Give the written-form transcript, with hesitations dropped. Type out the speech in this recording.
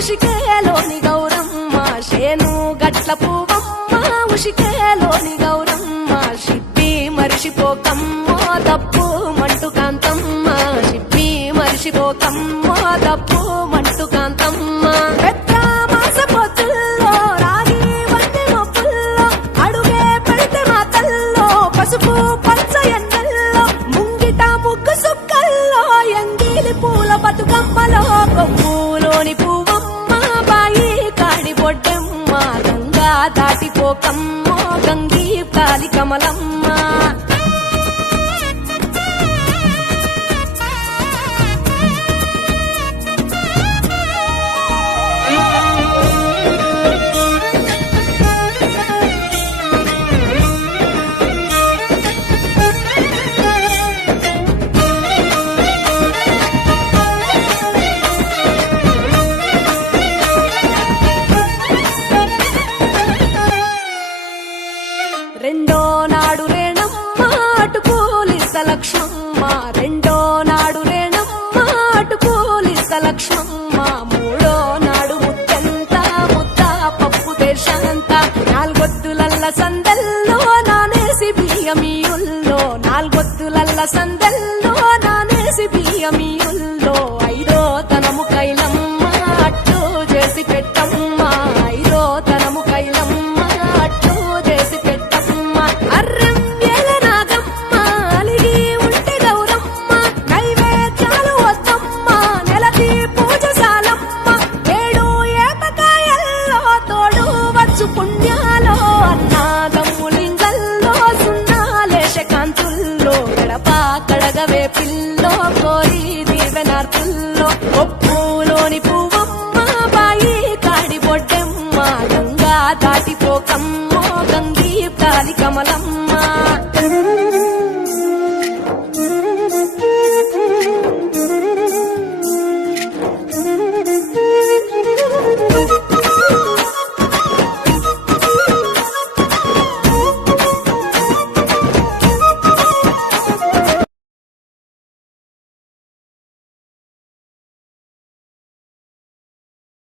ఉషికేలోని గౌరమ్మ శేను గట్ల పువ్వమ్మ ఉషికేలోని గౌరమ్మ షిప్పి మరిషిపోకమ్మో తప్పు మంటు కాంతమ్మ షిప్పి మరిషిపోకమ్మో తప్పు మంటు కాంతమ్మ పెద్ద మాస పొత్తుల్లో రాగి వంటి మొప్పుల్లో అడుగే పెడితే మా తల్లో పసుపు పచ్చ ఎన్నెల్లో ముంగిట ముగ్గు సుక్కల్లో ఎంగిలి పూల బతుకమ్మలో కొమ్ములోని పువ్వమ్మ బాయి కాడి బొడ్డెమ్మ గంగా దాటిపోకమ్మో గంగీ కాలి కమలమ్మ రెండో నాడు రేణమ్మ అటుకూలిస్త లక్ష్మమ్మ రెండో నాడు రేణమ్మ అటుకూలిస్త లక్ష్మమ్మ మూడో నాడు ముత్తంత ముద్ద పప్పు దేశంత నాలుగొత్తులల్ల సందల్లో నానేసి బియ్యమీయుల్లో నాలుగొత్తులల్ల సందల్లో నానేసి బియ్యమీయుల్లో ఐదో తనము కైలమ్మ అట్టు చేసి పెట్టమ్మ ఐదో తనము కైలమ్మ అట్టు చేసి పెట్టమ్మ అర్రం ఏల నాగమ్మ అలిగి ఉంటే గౌరమ్మ నైవేద్యాలు వద్దమ్మ నెలతి పూజశాలమ్మ ఏడు ఏపకాయల్లో తోడు వచ్చు పుణ్యాలో అన్నాదమ్ములింగల్లో సున్నాలేశ కాంతుల్లో గడప కడగవే పిల్లో కోరి దీవెనార్తుల్లో ఒప్పులోని పువ్వమ్మ బాయి కాడి బొడ్డెమ్మ గంగా దాటిపోకమ్మో గంగీ కాలి కమలమ్మ